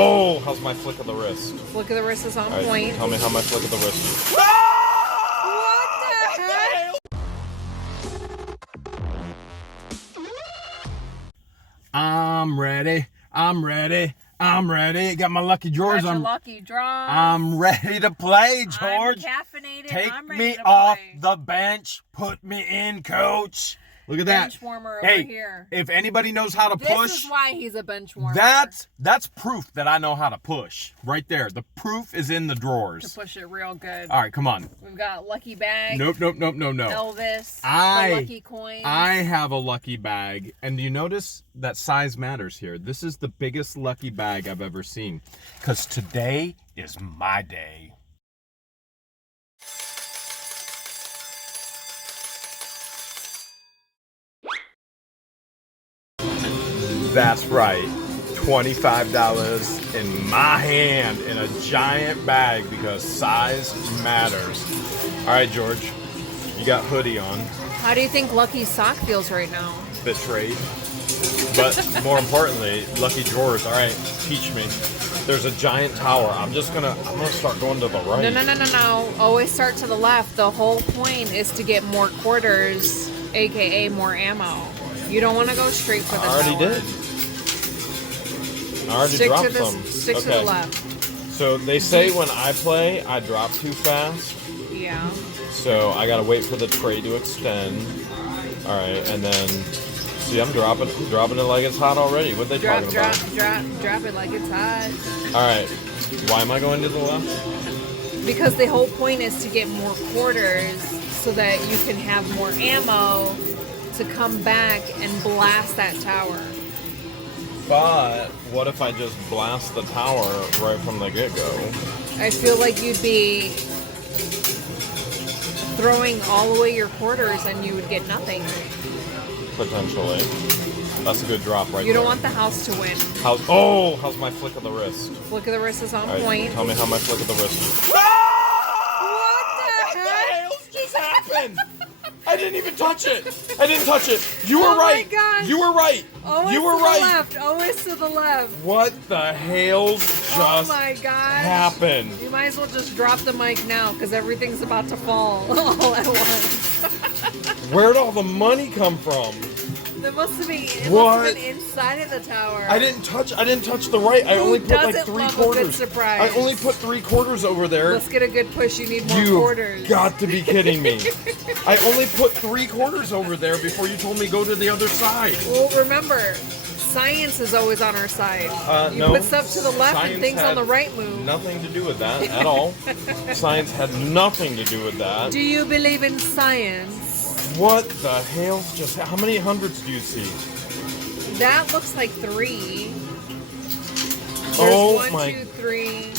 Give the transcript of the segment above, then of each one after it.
Oh, how's my flick of the wrist? Flick of the wrist is on All right, point. tell me how my flick of the wrist is. What the heck? I'm ready. I'm ready. I'm ready. Got my lucky drawers. Got your lucky draw. I'm ready to play, George. I'm caffeinated. Take I'm ready me to off play. the bench. Put me in, coach. Look at that. Bench warmer over Hey, here. if anybody knows how to This push, is why he's a bench warmer. that's proof that I know how to push. Right there. The proof is in the drawers. To push it real good. All right, come on. We've got lucky bag. No. Elvis. The lucky coin. I have a lucky bag, and do you notice that size matters here? This is the biggest lucky bag I've ever seen, because today is my day. That's right, $25 in my hand in a giant bag, because size matters. All right, George, you got hoodie on. How do you think Lucky Sock feels right now? Betrayed. But more importantly, lucky drawers. All right, teach me. There's a giant tower. I'm gonna start going to the right. No. Always start to the left. The whole point is to get more quarters, aka more ammo. You don't want to go straight for the tower. I already did. I already dropped some. Stick to the left. So they say when I play, I drop too fast. Yeah. So I gotta wait for the tray to extend. All right, and then see, I'm dropping it like it's hot already. What they talking about? Drop it like it's hot. All right. Why am I going to the left? Because the whole point is to get more quarters so that you can have more ammo to come back and blast that tower. But what if I just blast the tower right from the get-go? I feel like you'd be throwing all away your quarters and you would get nothing. Potentially. That's a good drop right there. You don't want the house to win. How's my flick of the wrist? Flick of the wrist is on All right, point. tell me how my flick of the wrist is. What the heck? just happened? I didn't even touch it. I didn't touch it. You were Oh my right. gosh. You were right. Always you were to right. the left. Always to the left. What the hell's just Oh my gosh. happened? You might as well just drop the mic now because everything's about to fall all at once. Where'd all the money come from? It must have been inside of the tower. I didn't touch the right. I only put like doesn't love a 3/4. good surprise? I only put 3/4 over there. Let's get a good push. You need more You quarters. got to be kidding me. I only put 3/4 over there before you told me go to the other side. Well, remember, science is always on our side. You no. put stuff to the left and Science things on had the right move. Nothing to do with that at all. Science had nothing to do with that. Do you believe in science? What the hell just how many hundreds do you see? That looks like 3. There's Oh 1, my 2, 3.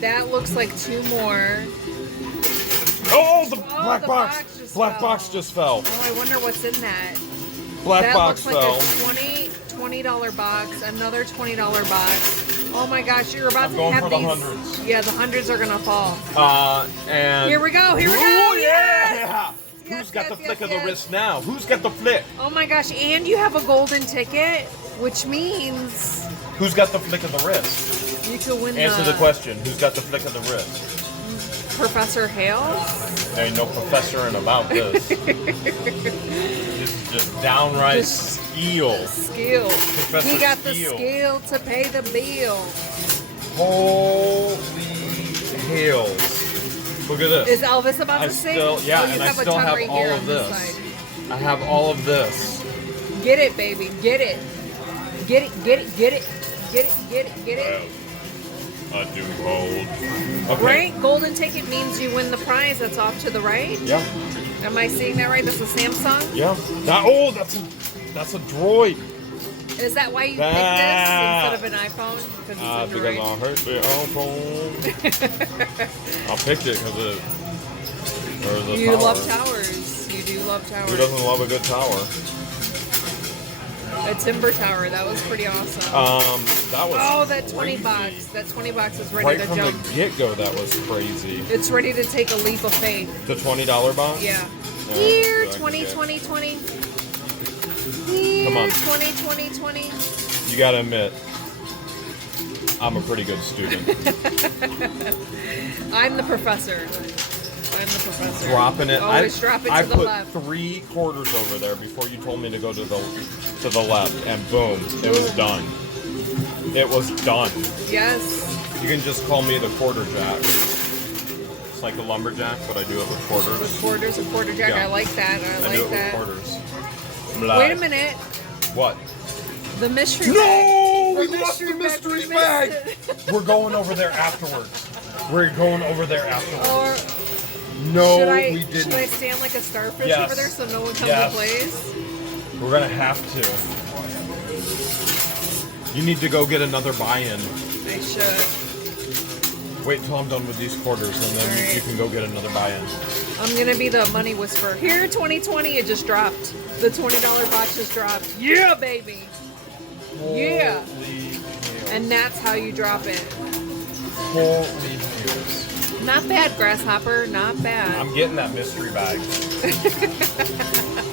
That looks like 2 more. Oh, the Oh, black the box. box just Black fell. box just fell. Oh, I wonder what's in that. Black That box looks like fell. a $20 box, another $20 box. Oh my gosh, you're about I'm to going have for the these. hundreds. Yeah, the hundreds are gonna fall. And Here we go. Here we Ooh, go. yeah. Yes! Who's got yes, the flick yes, of the yes. wrist now? Who's got the flick? Oh my gosh, and you have a golden ticket, which means Who's got the flick of the wrist? you could win Answer the question. Who's got the flick of the wrist? Professor Hale. There ain't no professoring about this. This is just downright skill. Skill. Professor He got the Skill. skill to pay the bill. Holy hills. Look at this. Is Elvis about I to sing? still, yeah, Oh, you and I have a still ton have right all here of on this this. side. I have all of this. Get it, baby. Get it. Get it, get it, get it. Get it, get it, get it. I do hold. Okay. Right? Golden ticket means you win the prize that's off to the right. Yeah. Am I seeing that right? That's a Samsung? Yeah. That's a droid. Is that why you picked Ah. this instead of an iPhone? Because it's Because Android. I hurt the iPhone. I picked it because it. There's a You tower. love towers. You do love towers. Who doesn't love a good tower? A timber tower. That was pretty awesome. That was. Oh, that 20 crazy. box. That 20 box is ready Right to from jump. the get-go, that was crazy. It's ready to take a leap of faith. The $20 box. Yeah. Yeah, Here, so I can 20, get- 20, 20. Here, Come on. 20, 20, 20. You gotta admit, I'm a pretty good student. I'm the professor. Dropping it. Always drop it to I the put left. 3 quarters over there before you told me to go to the left, and boom, it was done. It was done. Yes. You can just call me the quarter jack. It's like a lumberjack, but I do it with quarters. With quarters, a quarter jack. Yeah. I like that. I I like do it that. with quarters. Wait a minute. What? The mystery bag. No! We The lost the mystery we missed bag! it. We're going over there afterwards. We're going over there afterwards. Or No, should I, we didn't. Should I stand like a starfish Yes. over there so no one comes Yes. and plays? We're gonna have to. You need to go get another buy-in. I should. Wait till I'm done with these quarters, and then Alright. you can go get another buy-in. I'm gonna be the money whisperer. Here, 2020, it just dropped. The $20 box just dropped. Yeah, baby. Yeah. Holy hell. And that's how you drop it. Holy hell. Not bad, Grasshopper. Not bad. I'm getting that mystery bag.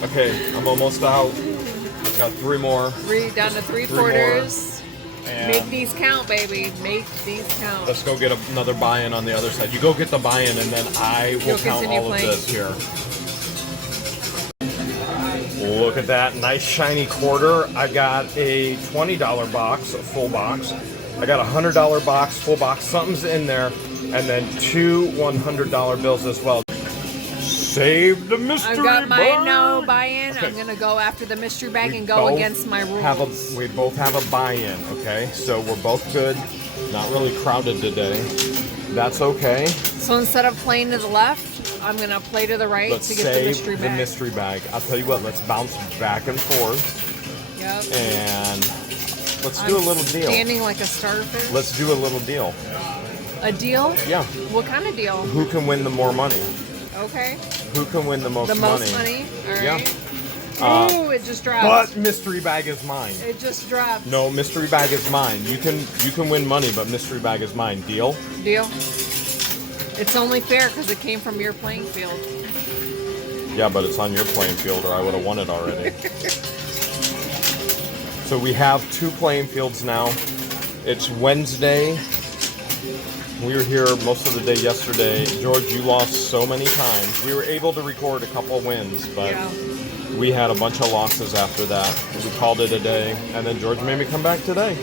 Okay, I'm almost out. I've got 3 more. Down to three 3 more. quarters. And Make these count, baby. Make these count. let's go get another buy-in on the other side. You go get the buy-in, and then I will You'll count continue all playing. of this here. Look at that nice shiny quarter. I got a $20 box, a full box. I got a $100 box, full box. Something's in there, and then 2 $100 bills as well. Save the mystery I've got my bag. no buy-in. Okay. I'm gonna go after the mystery bag We and go both against my rules. we both have a buy-in, okay? So we're both good. Not really crowded today. That's okay. So instead of playing to the left, I'm gonna play to the right Let's to get the save mystery the bag. mystery bag. I'll tell you what, let's bounce back and forth, Yep. and let's do a little deal. Standing like a starfish. Let's do a little deal. A deal? Yeah. What kind of deal? Who can win the more money? Okay. Who can win the most The money? most money? All Yeah. right. Ooh, it just dropped. But mystery bag is mine. It just dropped. No, mystery bag is mine. You can win money, but mystery bag is mine. Deal? Deal. It's only fair because it came from your playing field. Yeah, but it's on your playing field, or I would have won it already. So we have 2 playing fields now. It's Wednesday. We were here most of the day yesterday. George, you lost so many times. We were able to record a couple wins, but Yeah. we had a bunch of losses after that. We called it a day, and then George made me come back today.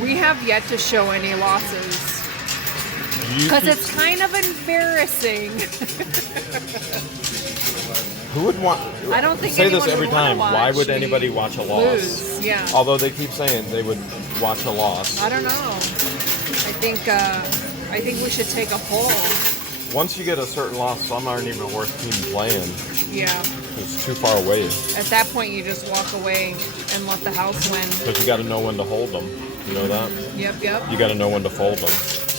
We have yet to show any losses You because keep- it's kind of embarrassing. Who would want? I don't think say this anyone every would wanna time. Why watch would me anybody watch a loss? Lose. Yeah. Although they keep saying they would watch a loss. I don't know. I think we should take a poll. Once you get a certain loss, some aren't even worth team playing. Yeah. It's too far away. At that point, you just walk away and let the house win. Because you got to know when to hold them. You know that? Yep, yep. You got to know when to fold them.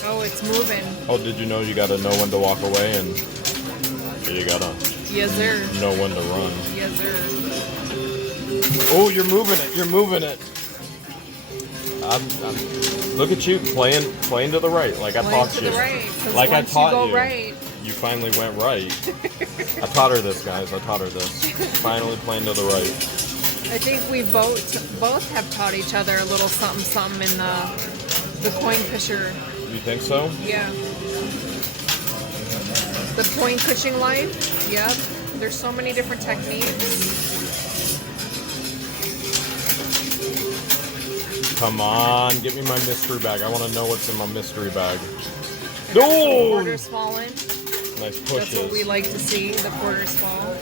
Oh, it's moving. Oh, did you know you got to know when to walk away, and you got to Yes, sir. know when to run? Yes, sir. Oh, you're moving it. You're moving it. Look at you playing to the right, like I Playing taught to you. the right. 'Cause Like I once taught you. you. Go right. You finally went right. I taught her this, guys. I taught her this. Finally playing to the right. I think we both have taught each other a little something in the coin pusher. You think so? Yeah. The coin pushing life. Yep. There's so many different techniques. Come on, give me my mystery bag. I want to know what's in my mystery bag. Some No! quarters falling. Nice That's pushes. what we like to see. The quarters fall.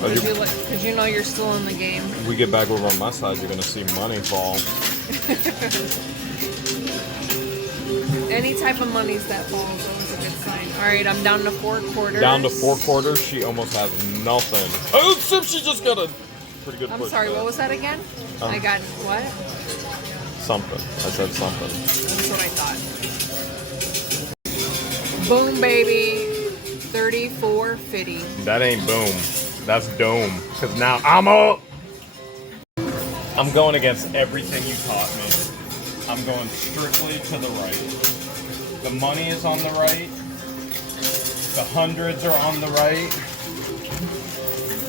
Oh, Because you know you're still in the game. we get back over on my side, you're going to see money fall. Any type of monies that fall is always a good sign. All right, I'm down to 4 quarters. Down to 4 quarters, she almost has nothing. Oh, except she just got a pretty good I'm push sorry, there. what was that again? I got what? Something. I said something. That's what I thought. Boom, baby. 34.50. That ain't boom. That's dome. Because now I'm up. I'm going against everything you taught me. I'm going strictly to the right. The money is on the right. The hundreds are on the right.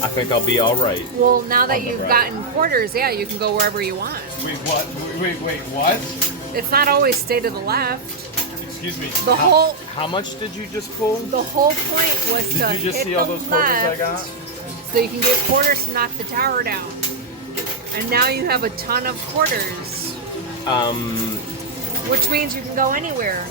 I think I'll be all right. Well, now that On the you've right. gotten quarters, yeah, you can go wherever you want. Wait, what? Wait, what? It's not always stay to the left. Excuse me. How much did you just pull? The whole point was to Did you just hit see all the those quarters I left got? so you can get quarters to knock the tower down. And now you have a ton of quarters. Which means you can go anywhere.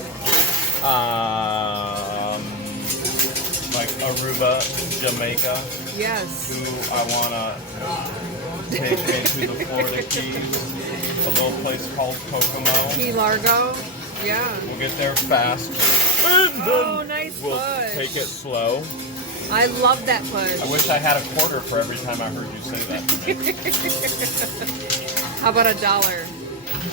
Like Aruba, Jamaica. Yes. Who I wanna take me to the Florida Keys, a little place called Kokomo. Key Largo. Yeah. We'll get there fast. Oh, nice We'll push. take it slow. I love that push. I wish I had a quarter for every time I heard you say that to me. How about $1?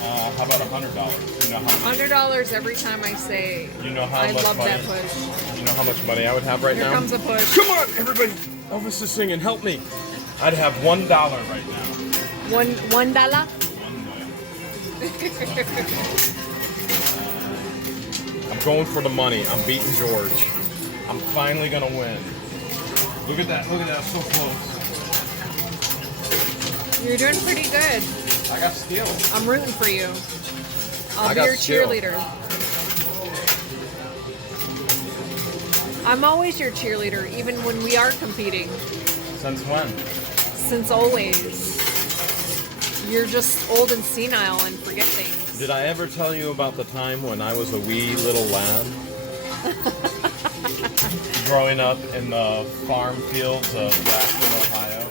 How about $100? You know how much, $100 every time I say. you know how I much love money? that push. You know how much money I would have right Here now? comes a push. Come on, everybody! Elvis is singing. Help me! I'd have $1 right now. $1? $1 million. I'm going for the money. I'm beating George. I'm finally gonna win. Look at that! Look at that! So close. You're doing pretty good. I got steel. I'm rooting for you. I'll I be got your skill. cheerleader. I'm always your cheerleader, even when we are competing. Since when? Since always. You're just old and senile and forget things. Did I ever tell you about the time when I was a wee little lad? Growing up in the farm fields of Grafton, Ohio.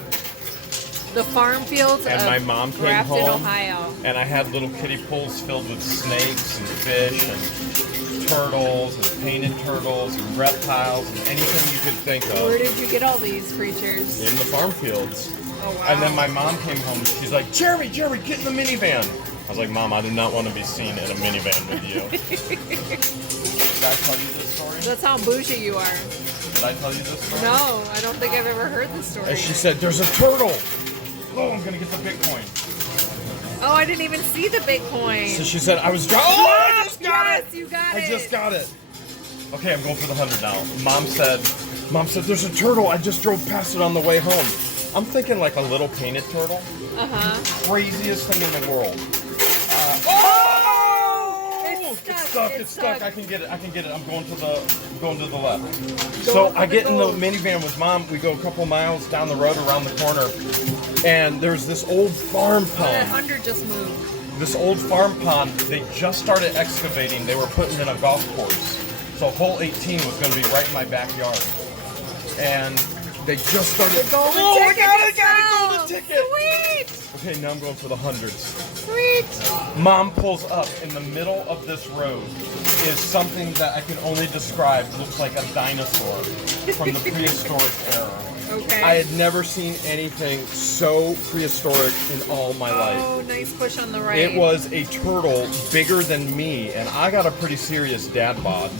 The farm fields And of my mom came Grafton, home, Ohio. and I had little kiddie pools filled with snakes and fish and turtles and painted turtles and reptiles and anything you could think Where of did you get all these creatures? in the farm fields. Oh, wow. And then my mom came home. She's like, Jerry, get in the minivan. I was like, Mom, I do not want to be seen in a minivan with you. Did I tell you this story? That's how bougie you are. Did I tell you this story? No, I don't think I've ever heard this story. And she said, there's a turtle. Oh, I'm going to get the Bitcoin. Oh, I didn't even see the Bitcoin. So she said, I just got Yes, it. you got I it. just got it. Okay, I'm going for the 100 now. Mom said, there's a turtle. I just drove past it on the way home. I'm thinking like a little painted turtle. Uh-huh. Craziest thing in the world. It's stuck. I can get it. I'm going to the left. So I get in the minivan with Mom. We go a couple miles down the road around the corner, and there's this old farm That pond. 100 just moved. This old farm pond, they just started excavating. They were putting in a golf course. So hole 18 was going to be right in my backyard. And they just started. The golden I ticket got it, yourself. golden ticket. Sweet. Okay, now I'm going for the hundreds. Sweet. Mom pulls up in the middle of this road is something that I can only describe looks like a dinosaur from the prehistoric era. Okay. I had never seen anything so prehistoric in all my life. Oh, nice push on the right. It was a turtle bigger than me, and I got a pretty serious dad bod.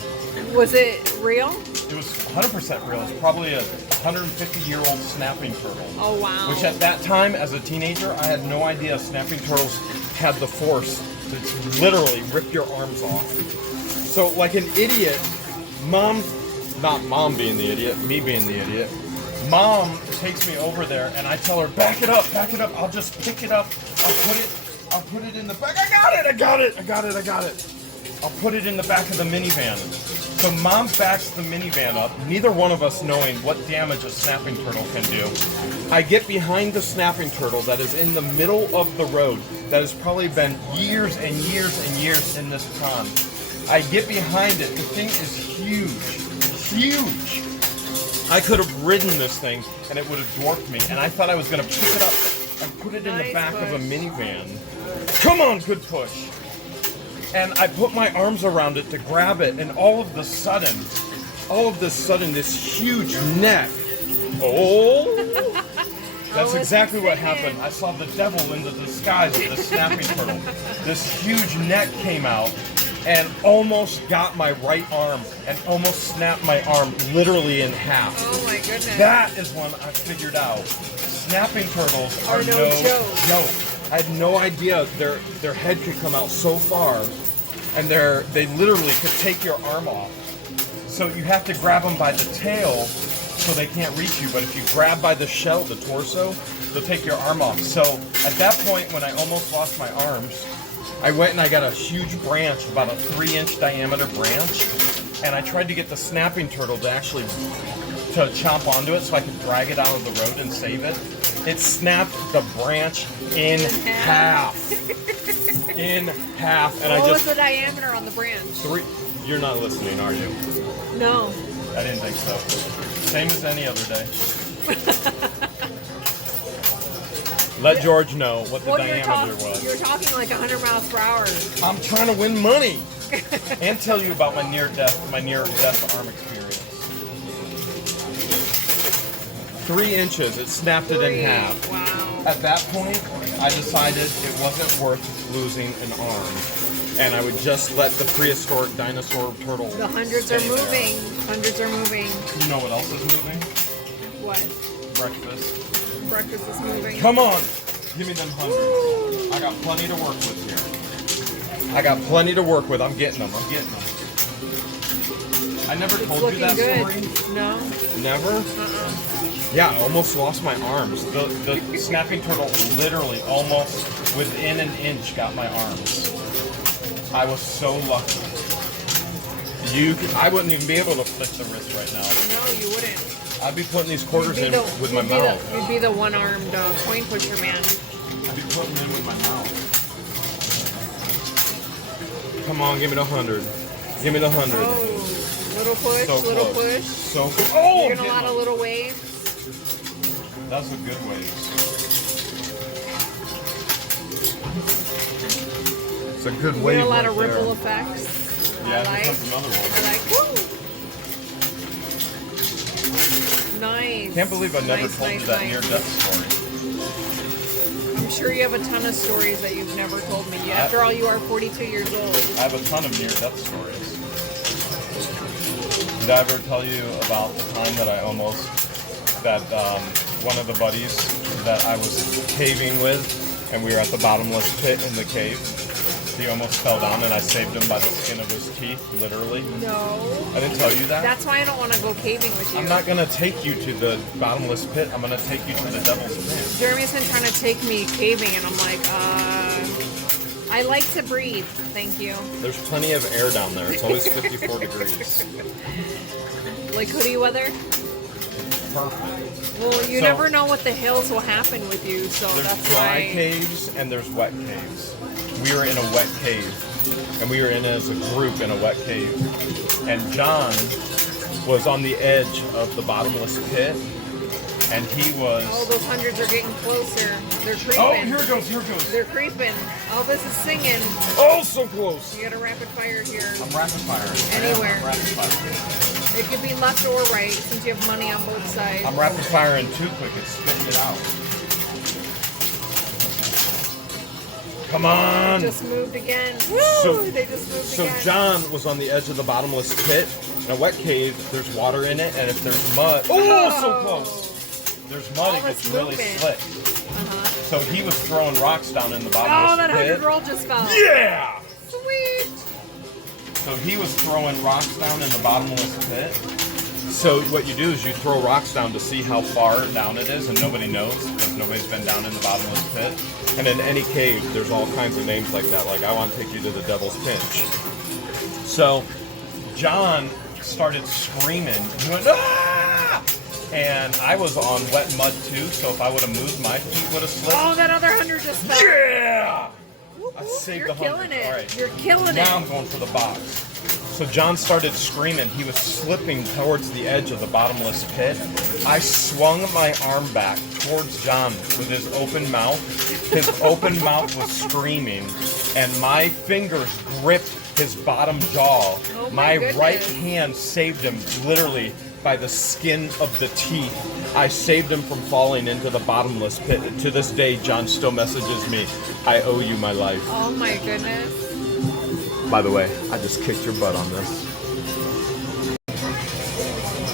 Was it real? It was 100% real. It's probably a 150-year-old snapping turtle. Oh, wow. Which at that time, as a teenager, I had no idea snapping turtles had the force to literally rip your arms off. So, like an idiot, Mom, not Mom being the idiot, me being the idiot, Mom takes me over there and I tell her, back it up, I'll just pick it up, I'll put it in the back, I got it. I'll put it in the back of the minivan. So Mom backs the minivan up, neither one of us knowing what damage a snapping turtle can do. I get behind the snapping turtle that is in the middle of the road, that has probably been years and years and years in this pond. I get behind it, the thing is huge. I could have ridden this thing and it would have dwarfed me, and I thought I was going to pick it up and put it in the back of a minivan. Come on, good push. And I put my arms around it to grab it, and all of a sudden, this huge neck. Oh! That's exactly what happened. I saw the devil in the disguise of the snapping turtle. This huge neck came out and almost got my right arm and almost snapped my arm literally in half. Oh my goodness. That is when I figured out snapping turtles are no joke. I had no idea their head could come out so far, and they literally could take your arm off. So you have to grab them by the tail so they can't reach you, but if you grab by the shell, the torso, they'll take your arm off. So at that point, when I almost lost my arms, I went and I got a huge branch, about a 3-inch diameter branch, and I tried to get the snapping turtle to actually to chomp onto it so I could drag it out of the road and save it. It snapped the branch in half. In half, and what was the diameter on the branch? 3. You're not listening, are you? No. I didn't think so. Same as any other day. Let George know what the diameter was. You're talking like 100 miles per hour. I'm trying to win money and tell you about my near-death arm experience. 3 inches. It snapped it in half. Wow. At that point, I decided it wasn't worth losing an arm, and I would just let the prehistoric dinosaur turtle. The hundreds are moving. Hundreds are moving. You know what else is moving? What? Breakfast. Breakfast is moving. Come on, give me them hundreds. Woo. I got plenty to work with here. I got plenty to work with. I'm getting them. I'm getting them. I never told you that story. No. Never? Yeah, I almost lost my arms. The snapping turtle literally almost within an inch got my arms. I was so lucky. I wouldn't even be able to flick the wrist right now. No, you wouldn't. I'd be putting these quarters in with my mouth. You'd be the one-armed coin pusher man. I'd be putting them in with my mouth. Come on, give me the 100. Give me the 100. Oh, little push, So little close. push. So good. Oh! You're getting a lot of little waves. That's a good wave. It's a good You wave. get a lot of right ripple there. effects. Yeah, I here like. comes another one. I like. Woo! Nice. Can't believe I never told you that near-death story. I'm sure you have a ton of stories that you've never told me. After all, you are 42 years old. I have a ton of near-death stories. Did I ever tell you about the time that one of the buddies that I was caving with, and we were at the bottomless pit in the cave? He almost fell down, and I saved him by the skin of his teeth, literally. No. I didn't tell you that? That's why I don't want to go caving with you. I'm not going to take you to the bottomless pit. I'm going to take you to the devil's pit. Jeremy's been trying to take me caving, and I'm like, I like to breathe. Thank you. There's plenty of air down there. It's always 54 degrees. Like hoodie weather? Perfect. Well, you never know what the hills will happen with you, so There's that's dry why. caves and there's wet caves. We were in a wet cave, and we were in as a group in a wet cave. And John was on the edge of the bottomless pit, and he was... Oh, those hundreds are getting closer. They're creeping. Oh, here it goes, here it goes. They're creeping. Elvis is singing. Oh, so close. You got a rapid fire here. I'm rapid firing. Anywhere. I'm rapid firing. It could be left or right, since you have money on both sides. I'm rapid firing too quick. It's spitting it out. Come on. Just moved again. Woo! They just moved again. So John was on the edge of the bottomless pit. In a wet cave, there's water in it, and if there's mud... Oh, so close. There's mud, it gets really slick. So he was throwing rocks down in the bottomless pit. Oh, that 100 roll just fell. Yeah! Sweet. So he was throwing rocks down in the bottomless pit. So what you do is you throw rocks down to see how far down it is, and nobody knows because nobody's been down in the bottomless pit. And in any cave, there's all kinds of names like that, like I want to take you to the Devil's Pinch. So John started screaming. He went, ah! And I was on wet mud too, so if I would have moved, my feet would have slipped. Oh, that other 100 just fell. Yeah! Whoop, I whoop. saved You're the 100. killing it. All right. You're killing it. Now I'm going for the box. So John started screaming. He was slipping towards the edge of the bottomless pit. I swung my arm back towards John with his open mouth. His open mouth was screaming, and my fingers gripped his bottom jaw. Oh my goodness. right hand saved him literally by the skin of the teeth. I saved him from falling into the bottomless pit. And to this day, John still messages me, I owe you my life. Oh my goodness. By the way, I just kicked your butt on this.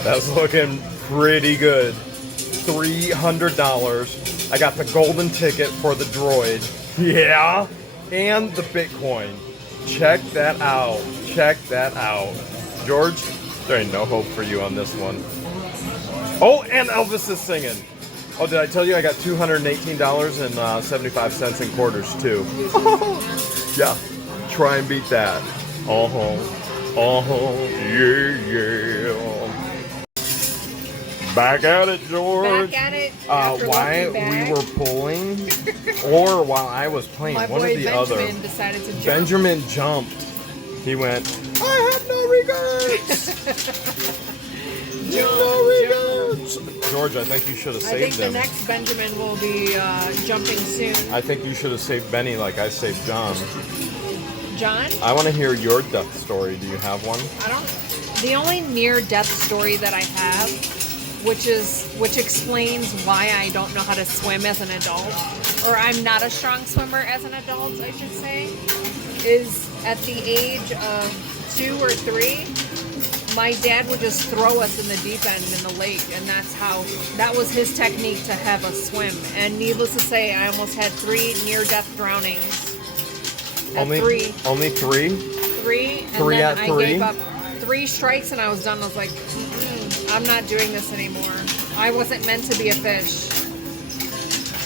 That's looking pretty good. $300. I got the golden ticket for the droid. Yeah, and the Bitcoin. Check that out. Check that out. George, there ain't no hope for you on this one. Oh, and Elvis is singing. Oh, did I tell you I got $218.75 in quarters too? Yeah, try and beat that. Yeah. Back at it, George. Back at it. After Why Lucky Bag. we were pulling, or while I was playing, My one boy or the Benjamin other. decided to jump. Benjamin jumped. He went, I have no regrets. No regrets. George, I think you should have I think saved the him. next Benjamin will be jumping soon. I think you should have saved Benny like I saved John. John? I want to hear your death story. Do you have one? I don't. The only near-death story that I have, which explains why I don't know how to swim as an adult, or I'm not a strong swimmer as an adult, I should say, is at the age of 2 or 3, my dad would just throw us in the deep end in the lake, and that was his technique to have us swim. And needless to say, I almost had 3 near-death drownings. Only 3? Three, and 3 then at 3? I gave up 3 strikes and I was done. I was like, I'm not doing this anymore. I wasn't meant to be a fish.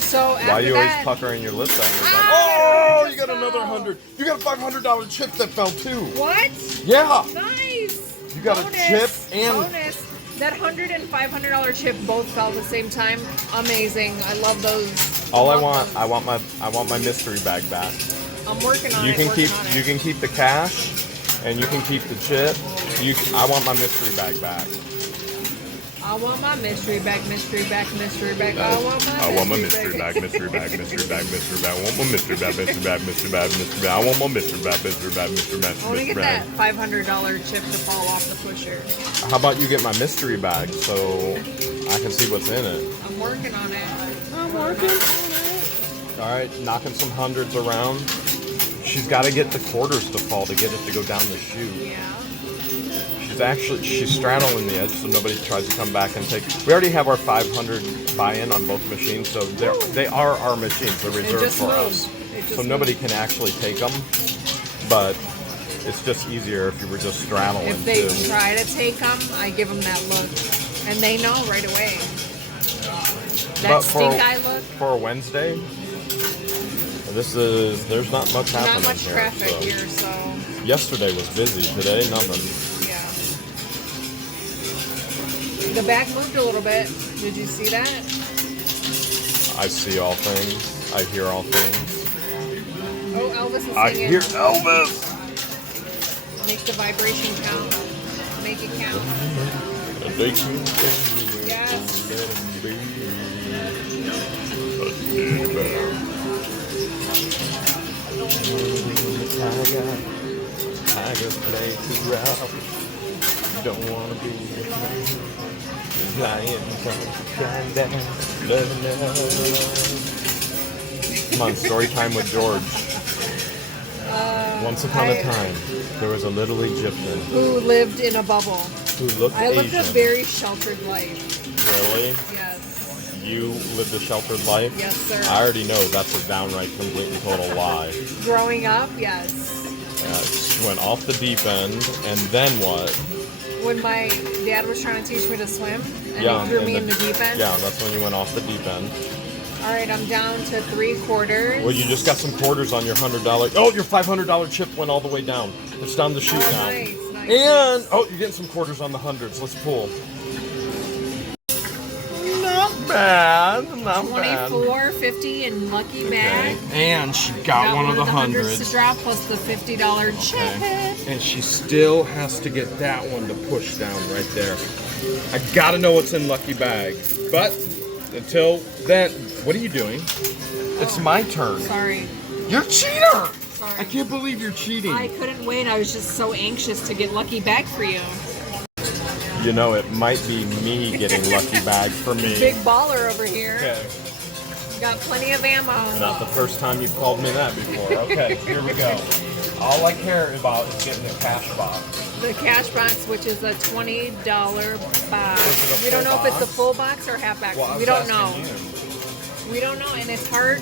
So after Why are you always that, puckering your lips at me? Ah, You got another 100. You got a $500 chip that fell too. what? Yeah. Nice. You got a chip and bonus. That $100 and $500 chip both fell at the same time. Amazing. I love those. all I Love want, those. I want my mystery bag back. I'm working on You it. can working keep on it. you can keep the cash, and you can keep the chip. I want my mystery bag back. I want my mystery bag, mystery bag, mystery bag. I I want my mystery bag, mystery bag, mystery bag, mystery bag. I want my mystery bag, mystery bag, mystery bag, mystery bag. I want my mystery bag, mystery bag, mystery bag, I want to mystery get bag. that $500 chip to fall off the pusher. How about you get my mystery bag so I can see what's in it? I'm working on it. I'm working on it. All right, knocking some hundreds around. She's got to get the quarters to fall to get it to go down the chute. Yeah. She's straddling the edge so nobody tries to come back and take. We already have our 500 buy-in on both machines, so they are our machines. They're reserved just for moved. us. It just So nobody can actually take them, but it's just easier if you were just straddling If they too. try to take them, I give them that look. And they know right away. That But stink eye look. For a Wednesday, there's not much happening Not much here. traffic so. here, so Yesterday was busy. Today, nothing. yeah. The back moved a little bit. Did you see that? I see all things. I hear all things. Oh, Elvis is singing. I hear Elvis. Make the vibration count. Make it count. Yes. Tiger play too rough. Don't wanna be with me. Lion come down. Come on, story time with George. Once upon a time, there was a little Egyptian Who lived in a bubble. who looked I lived Asian. a very sheltered life. Really? Yes. You lived a sheltered life? Yes, sir. I already know that's a downright, complete, and total lie. Growing up, yes. She went off the deep end, and then what? When my dad was trying to teach me to swim, and Yeah, he threw and me in the deep end. Yeah, that's when you went off the deep end. All right, I'm down to 3/4. Well, you just got some quarters on your $100. Oh, your $500 chip went all the way down. It's down the chute now. Nice, nice. And oh, you're getting some quarters on the hundreds. Let's pull. Not bad. Not bad. 24.50 in lucky bag. And she got one of the hundreds. to drop plus the $50 chip. And she still has to get that one to push down right there. I gotta know what's in Lucky Bag. But until then, what are you doing? It's my turn. Sorry. You're a cheater! Sorry. I can't believe you're cheating. I couldn't wait. I was just so anxious to get lucky bag for you. You know, it might be me getting Lucky Bag for me. Big baller over here. Okay. Got plenty of ammo. Not the first time you've called me that before. Okay, here we go. All I care about is getting the cash box. The cash box, which is a $20 box. Is it a We don't full know if it's a box? full box or half box. Well, I We was don't know. asking you. We don't know, and it's hard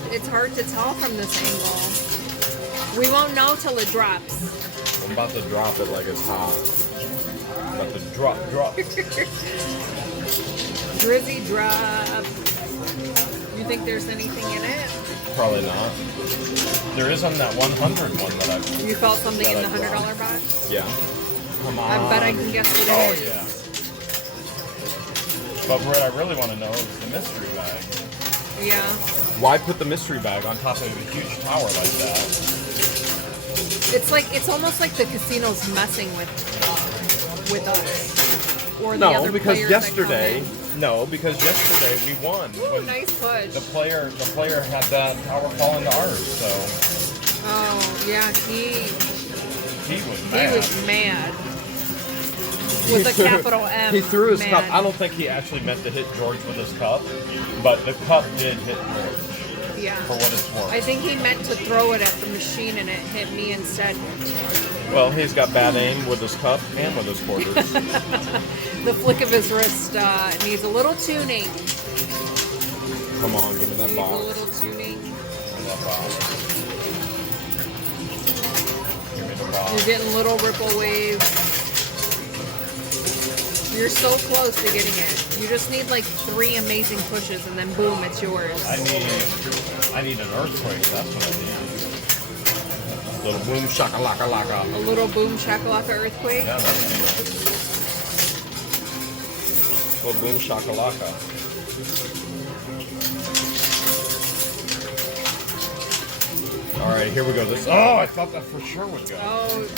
to tell from this angle. We won't know till it drops. I'm about to drop it like it's hot. I'm about to drop. Drizzy drop. You think there's anything in it? probably not. There is on that 100 one that I. You felt something in the That I $100 box? Yeah. Come on. I bet I can guess what it Oh is. yeah. But what I really want to know is the mystery bag. Yeah. Why put the mystery bag on? On top of a huge tower like that. It's almost like the casino's messing with us. Or the No, other because players that come yesterday. in. No, because yesterday we won. Ooh, When nice push. The player had that tower fall into ours, so Oh, yeah, he was he mad. was mad. With a capital M. He threw his mad. cup. I don't think he actually meant to hit George with his cup, but the cup did hit George. Yeah. For what it's worth. I think he meant to throw it at the machine and it hit me instead. Well, he's got bad aim with his cup and with his quarters. The flick of his wrist needs a little tuning. Come on, give me that Needs a box. little tuning. Give me that box. Give me the box. You're getting little ripple waves. You're so close to getting it. You just need like 3 amazing pushes and then boom, it's yours. I need an earthquake. That's what I need. Little boom shakalaka laka. A little boom shakalaka earthquake. Yeah, that's me. Little boom shakalaka. All right, here we go. I thought that for sure would go. Oh,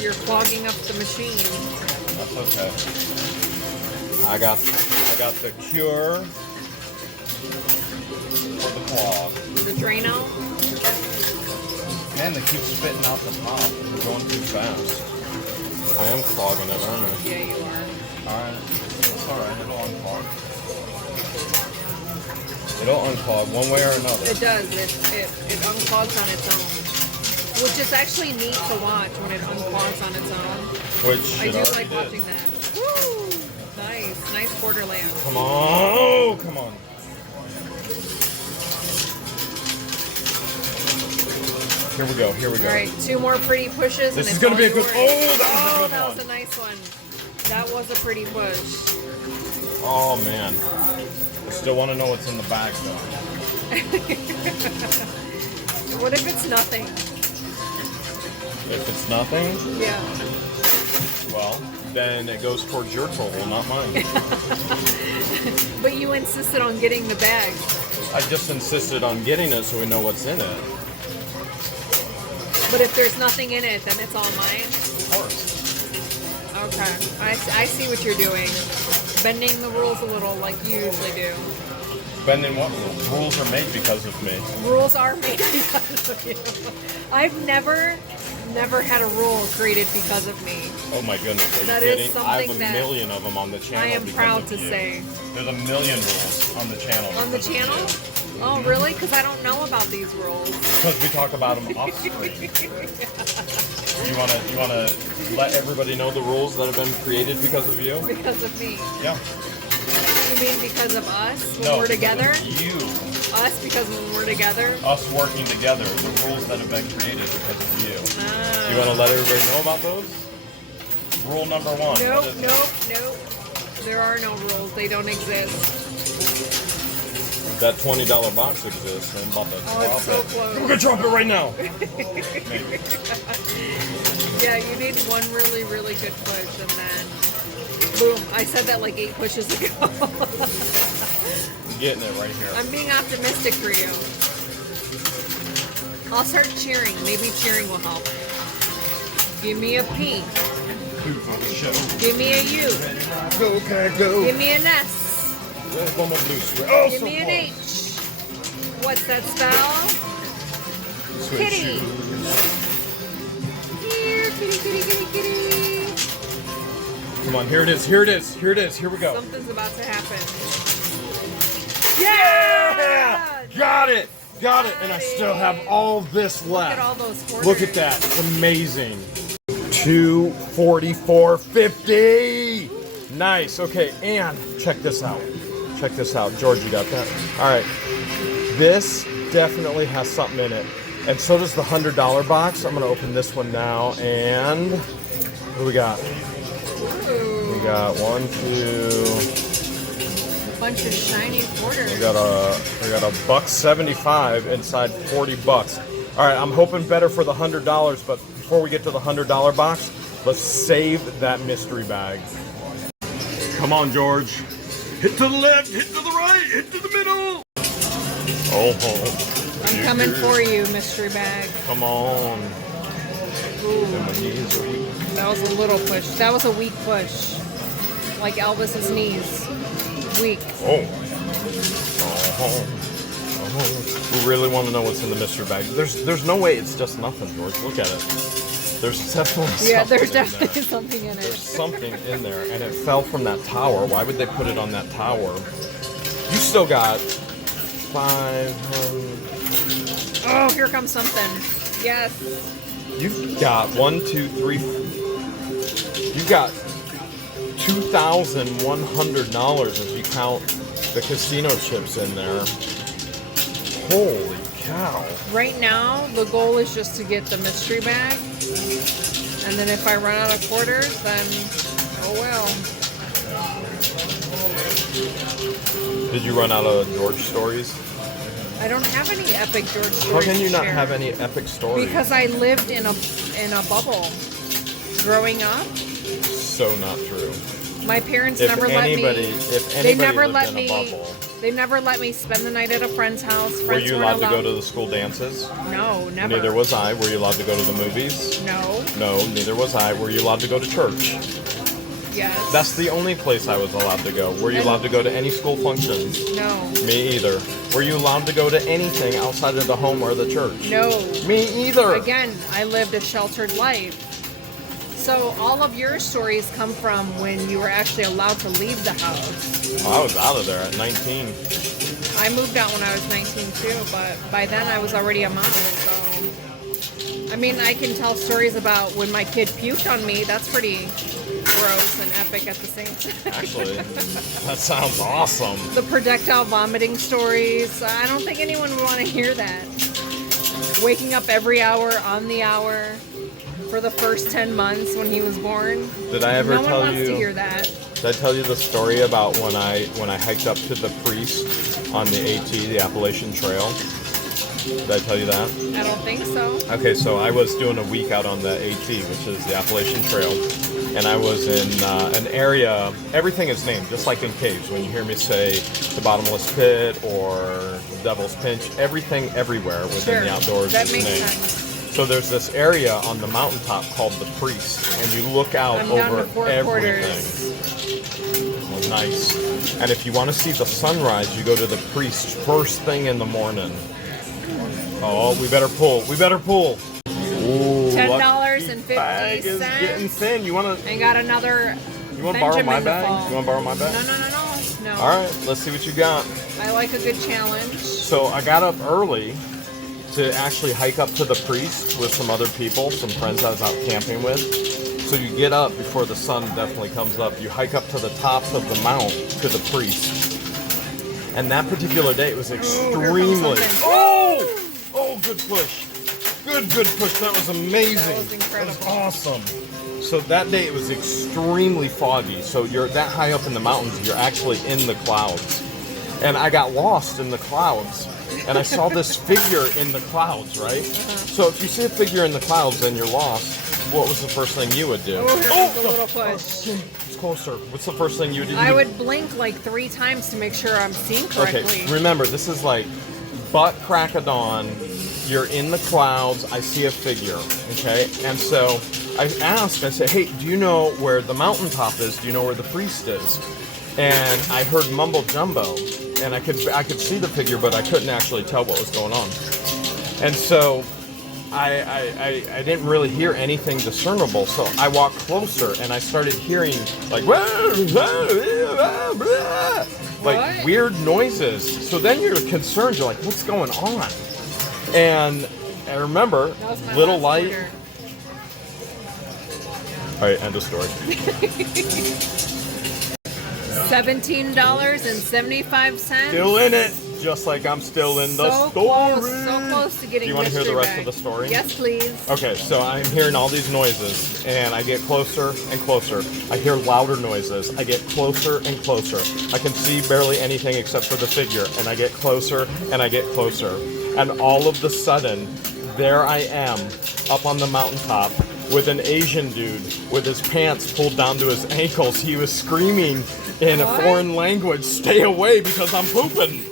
you're clogging up the machine. That's okay. I got the cure For the clog. The Drano. Man, they keep spitting out the top. You're going too fast. I am clogging it, aren't I? Yeah, you are. All right. That's all right. It'll unclog. It'll unclog one way or another. It does. It unclogs on its own. Which is actually neat to watch when it unclogs on its own. Which I it do already like did. watching that. Woo! Nice. Nice borderland. Come on. Oh, come on. Here we go. Here we go. All right, 2 more pretty pushes. This and is going to it's be a all good. yours. Oh, that was a good That one. was a nice one. That was a pretty push. Oh man. I still want to know what's in the bag though. What if it's nothing? If it's nothing, Yeah. well, then it goes towards your total, not mine. But you insisted on getting the bag. I just insisted on getting it so we know what's in it. But if there's nothing in it, then it's all mine. Of course. Okay. I see what you're doing. Bending the rules a little like you usually do. Bending what rules? Rules are made because of me. Rules are made because of you. I've never had a rule created because of me. Oh my goodness, are you That is kidding? I something have a that million of them on the channel. I am because proud of to you. say. There's a million rules on the channel. On the because of channel? you. Oh, really? Because I don't know about these rules. Because we talk about them off screen. You wanna Let everybody know the rules that have been created because of you. Because of me. yeah. You mean because of us when No, we're together? You, Us because when we're together? us working together, the rules that have been created because of you. Ah. You want to let everybody know about those? Rule number 1. what Nope, is it? nope. There are no rules. They don't exist. That $20 box exists. I'm about to Oh, it's so drop it. close. I'm gonna drop it right now. Yeah, you need one really, really good push, and then boom. I said that like 8 pushes ago. I'm getting it right here. I'm being optimistic for you. I'll start cheering. Maybe cheering will help. Give me a P. Give me a U. Go, okay, go. Give me an S. One more blue switch. Oh, Give so me an close. H. What's that spell? Switch Kitty. shoes. Here, kitty, kitty, kitty, kitty. Come on, here it is. Here it is. Here it is. Here we go. Something's about to happen. Yeah! Got it. Got it. And I still have all this left. Look at all those quarters. Look at that. It's amazing. 244.50. Nice. Okay, and check this out. Check this out. George, you got that? All right. This definitely has something in it. And so does the $100 box. I'm going to open this one now. And what do we got? Ooh. We got 1, 2, bunch of shiny quarters. We got a $1.75 inside 40 bucks. All right, I'm hoping better for the $100, but before we get to the $100 box, let's save that mystery bag. Come on, George. Hit to the left, hit to the right, hit to the middle. Oh, I'm coming for you, mystery bag. come on. Ooh, And my knees are weak. that was a little push. That was a weak push. Like Elvis's knees. Weak. Oh. We really want to know what's in the mystery bag. There's no way it's just nothing, George. Look at it. There's definitely Yeah, something there's in there. definitely something in There's it. something in there, and it fell from that tower. Why would they put it on that tower? You still got 500. Oh, here comes something. Yes. You've got 1, 2, 3. You've got $2,100 if you count the casino chips in there. Holy cow! Right now, the goal is just to get the mystery bag. And then if I run out of quarters, then oh well. Did you run out of George stories? I don't have any epic George stories. How can you to not share. have any epic stories? Because I lived in a bubble growing up. So not true. My parents If never anybody let me. They never lived let in me. a bubble, They never let me spend the night at a friend's house. Friends were you weren't allowed to go to the school dances? No, never. Neither was I. Were you allowed to go to the movies? No. No, neither was I. Were you allowed to go to church? Yes. That's the only place I was allowed to go. Were you allowed to go to any school functions? No. Me either. Were you allowed to go to anything outside of the home or the church? No. Me either. Again, I lived a sheltered life. So all of your stories come from when you were actually allowed to leave the house. Oh, I was out of there at 19. I moved out when I was 19 too, but by then I was already a mom. So, I mean, I can tell stories about when my kid puked on me. That's pretty gross and epic at the same time. Actually, that sounds awesome. The projectile vomiting stories. I don't think anyone would want to hear that. Waking up every hour on the hour for the first 10 months when he was born. Did I ever No one tell wants you? to hear that. Did I tell you the story about when I hiked up to the priest on the AT, the Appalachian Trail? Did I tell you that? I don't think so. Okay, so I was doing a week out on the AT, which is the Appalachian Trail, and I was in an area. Everything is named, just like in caves. When you hear me say the bottomless pit or Devil's Pinch, everything everywhere within the outdoors That is makes named. sense. So there's this area on the mountaintop called the Priest, and you look out I'm down over to 4 everything. quarters. Oh, nice. And if you want to see the sunrise, you go to the Priest first thing in the morning. Oh, we better pull. We better pull. Ooh, $10.50. bag is getting thin. You want to? And got another. You want to borrow my Benjamin to bag? fall. You want to borrow my bag? No. All right, let's see what you got. I like a good challenge. So I got up early to actually hike up to the Priest with some other people, some friends I was out camping with. So you get up before the sun definitely comes up. You hike up to the top of the mount to the Priest. And that particular day, it was extremely... something. Oh, good push. Good push. That was amazing. That was incredible. That was awesome. So that day, it was extremely foggy. So you're that high up in the mountains, you're actually in the clouds. And I got lost in the clouds. And I saw this figure in the clouds, right? So if you see a figure in the clouds and you're lost, what was the first thing you would do? Oh, here comes a little push. It's closer. What's the first thing you would do? I would blink like 3 times to make sure I'm seeing correctly. Okay, remember, this is like butt crack of dawn. You're in the clouds. I see a figure, okay? And so I asked, I said, hey, do you know where the mountaintop is? Do you know where the Priest is? And I heard mumbo jumbo. And I could see the figure, but I couldn't actually tell what was going on. And so I didn't really hear anything discernible. So I walked closer and I started hearing like What? weird noises. So then you're concerned. You're like, what's going on? And I remember That was my little last light. order. All right, end of story. $17.75. Still in it. just like I'm still in the So story. close, so close to getting. Do you want to hear the mystery rest bag. of the story? Yes, please. Okay, so I'm hearing all these noises, and I get closer and closer. I hear louder noises. I get closer and closer. I can see barely anything except for the figure, and I get closer and I get closer. And all of the sudden, there I am, up on the mountaintop, with an Asian dude with his pants pulled down to his ankles. He was screaming in a foreign language, "Stay away because I'm pooping."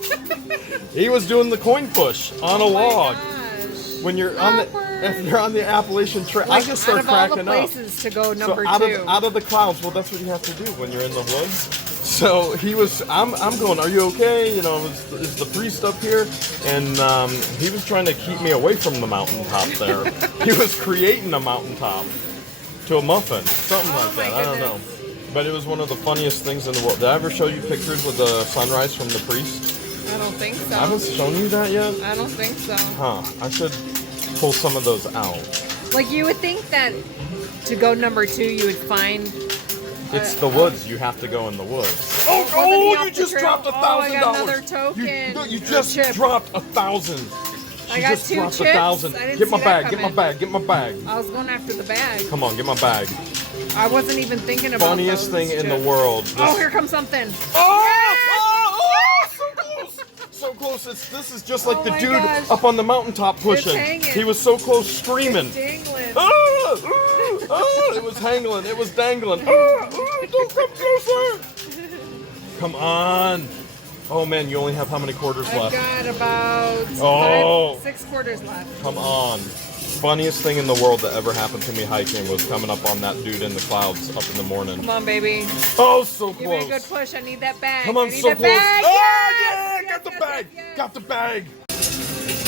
He was doing the coin push on a log. Gosh. When you're on if you're on the Appalachian Trail, I just start out of all cracking the up. places to go number So two. out of the clouds, well, that's what you have to do when you're in the woods. So he was, I'm going, "Are you okay? You know, is the priest up here?" And he was trying to keep me away from the mountaintop there. He was creating a mountaintop to a muffin, something like my that. I don't know. goodness. But it was one of the funniest things in the world. Did I ever show you pictures of the sunrise from the priest? I don't think so. I haven't shown you that yet? I don't think so. Huh. I should pull some of those out. Like you would think that to go number two, you would find. It's the woods. You have to go in the woods. Wasn't he Oh, off you the just trail? dropped Oh, I got $1,000. another token. You Or just chip. dropped 1,000. I She got just 2 dropped chips. 1,000. I didn't Get my see bag. that Get my coming. bag. Get my bag. I was going after the bag. Come on, get my bag. I wasn't even thinking about Funniest those thing in the chips. world. Oh, here comes something. So close! So close. This is just like Oh the my dude gosh. up on the mountaintop pushing. hanging. He was so close, screaming. Dangling. It was hangling. It was dangling. Don't come closer. Come on. Oh man, you only have how many quarters I've left? got about Oh. 6 quarters left. Come on. Funniest thing in the world that ever happened to me hiking was coming up on that dude in the clouds up in the morning. Come on, baby. Oh, so Give me a close. good push. I need that bag. Come on, I need so that close. bag. Oh, Yes! yeah, got the Yes, bag. yes. Got the bag.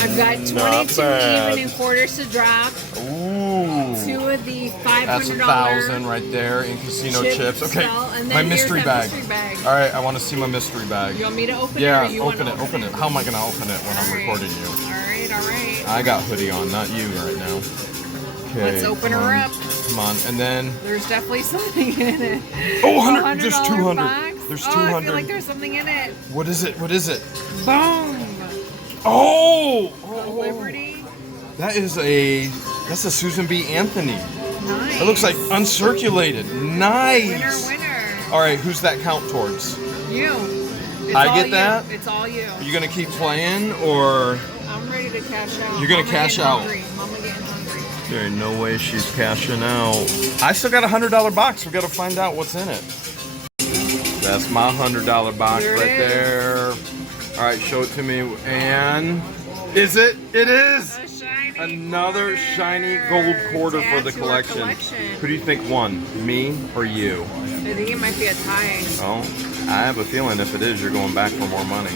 I've got Not 22 bad. even in quarters to drop. Ooh. 2 of the $500. That's 1,000 right there in casino Chip chips. Okay, skull, and then my here's mystery that bag. mystery bag. All right, I want to see my mystery bag. You want me to open Yeah, it or you open want it, open it. How am I going to open it when I'm All right. recording you? All right. I got hoodie on, not you right now. Okay, Let's open come her on. up. Come on, and then There's definitely something in it. oh, A 100, there's $100 200. box? There's Oh, 200. I feel like there's something in it. What is it? What is it? Boom. Oh, Liberty. that's a Susan B. Anthony. Nice. It looks like uncirculated. Nice. Winner. All right, who's that count towards? You. It's I all get you. that? It's all you. Are you gonna keep playing or? I'm ready to cash out. You're gonna Mama cash getting out. Hungry. Mama getting hungry. There ain't no way she's cashing out. I still got a $100 box. We gotta find out what's in it. That's my $100 box Here it right is. there. All right, show it to me. And is it? It is. A shiny Another quarter shiny gold quarter to for add the to our collection. Who do you think won? Me or you? I think it might be a tie. Oh, I have a feeling if it is, you're going back for more money.